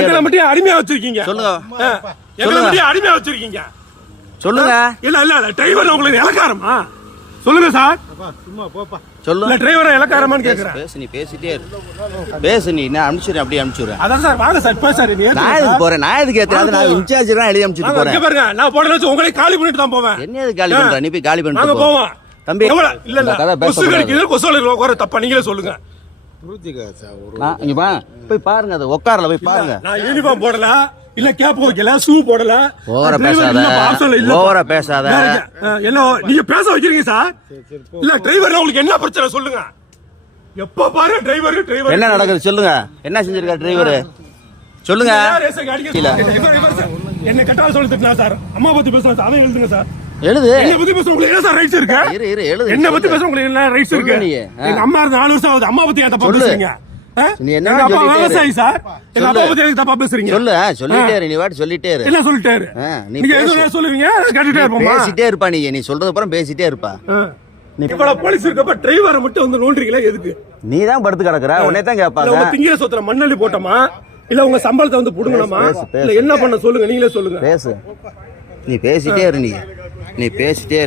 எங்களை மட்டும் அடிமையா வச்சிருக்கீங்க. சொல்லுங்க. எங்களை சொல்லுங்க. மட்டும் அடிமையா வச்சிருக்கீங்க. சொல்லுங்க. இல்ல இல்ல டிரைவர் உங்களுக்கு இலக்காரமா சொல்லுங்க சார் இல்ல டிரைவர் இலக்காரமான்னு கேக்குறேன். பேசு நீ பேசிட்டே இரு. பேசு நீ நான் அனுப்பிச்சுறேன் அப்படியே அனுப்பிச்சுறேன் அதான் சார் வாங்க சார் பேசாரு நீ நான் எதுக்கு போறேன்? நான் எதுக்கு ஏத்தாது நான் இன்சார்ஜ் தான் எழுதி அனுப்பிச்சுட்டு போறேன். பாருங்க நான் போடல வச்சு உங்களை காலி பண்ணிட்டு தான் போவேன். என்ன காலி பண்ற? நீ போய் காலி பண்ணிட்டு போவோம். தம்பி இல்ல இல்ல கொசு. கடிக்குது கொசு குறை தப்பா நீங்களே சொல்லுங்க. இங்க போய் பாருங்க அது உட்காரல போய் பாருங்க. நான் யூனிஃபார்ம் போடல இல்ல கேப் வைக்கல ஷூ போடல. ஓவரா பேசாத. ஓவரா பேசாத. என்ன? நீங்க பேச வைக்கிறீங்க சார் இல்ல டிரைவர் உங்களுக்கு என்ன பிரச்சனை சொல்லுங்க. எப்ப பாரு டிரைவர் டிரைவர் என்ன நடக்குது சொல்லுங்க. என்ன செஞ்சிருக்காரு டிரைவர் சொல்லுங்க. என்ன கட்டால சொல்லி திட்டினா சார் அம்மா பத்தி பேசுறேன் சார் அவன் எழுதுங்க சார் எழுது. என்ன பத்தி பேச உங்களுக்கு என்ன சார் ரைட்ஸ் இருக்கு? இரு இரு எழுது. என்ன பத்தி பேச உங்களுக்கு என்ன ரைட்ஸ் இருக்கு. எங்க அம்மா இருந்து நாலு வருஷம் ஆகுது. அம்மா பத்தி ஏன் தப்பா. பேசுறீங்க? நீ என்ன எங்க அப்பா சொல்லிட்டே இரு. விவசாயி சார். எங்க சொல்லு. அப்பா பத்தி எதுக்கு தப்பா பேசுறீங்க. சொல்லு ஆ, சொல்லிட்டே இரு நீ வாட்டி சொல்லிட்டே இரு. என்ன சொல்லிட்டாரு? ஆ, நீ நீங்க பேசு. எதுவும் சொல்லுவீங்க கேட்டுட்டே இருப்போமா? பேசிட்டே இருப்பா நீ நீ சொல்றது அப்புறம் பேசிட்டே இருப்பா. ஆ. இவ்வளவு போலீஸ் இருக்கப்ப டிரைவரை மட்டும் வந்து நோண்டுறீங்களா எதுக்கு? நீ தான் படுத்து கிடக்குற. உன்னை தான் கேட்பாங்க உங்க திங்கிற சொத்துல மண்ணள்ளி போட்டோமா? இல்ல உங்க சம்பளத்தை வந்து புடுங்கணுமா. இல்ல என்ன பண்ண சொல்லுங்க? நீங்களே சொல்லுங்க. பேசு. நீ பேசிட்டே இரு நீ. நீ பேசிட்டே.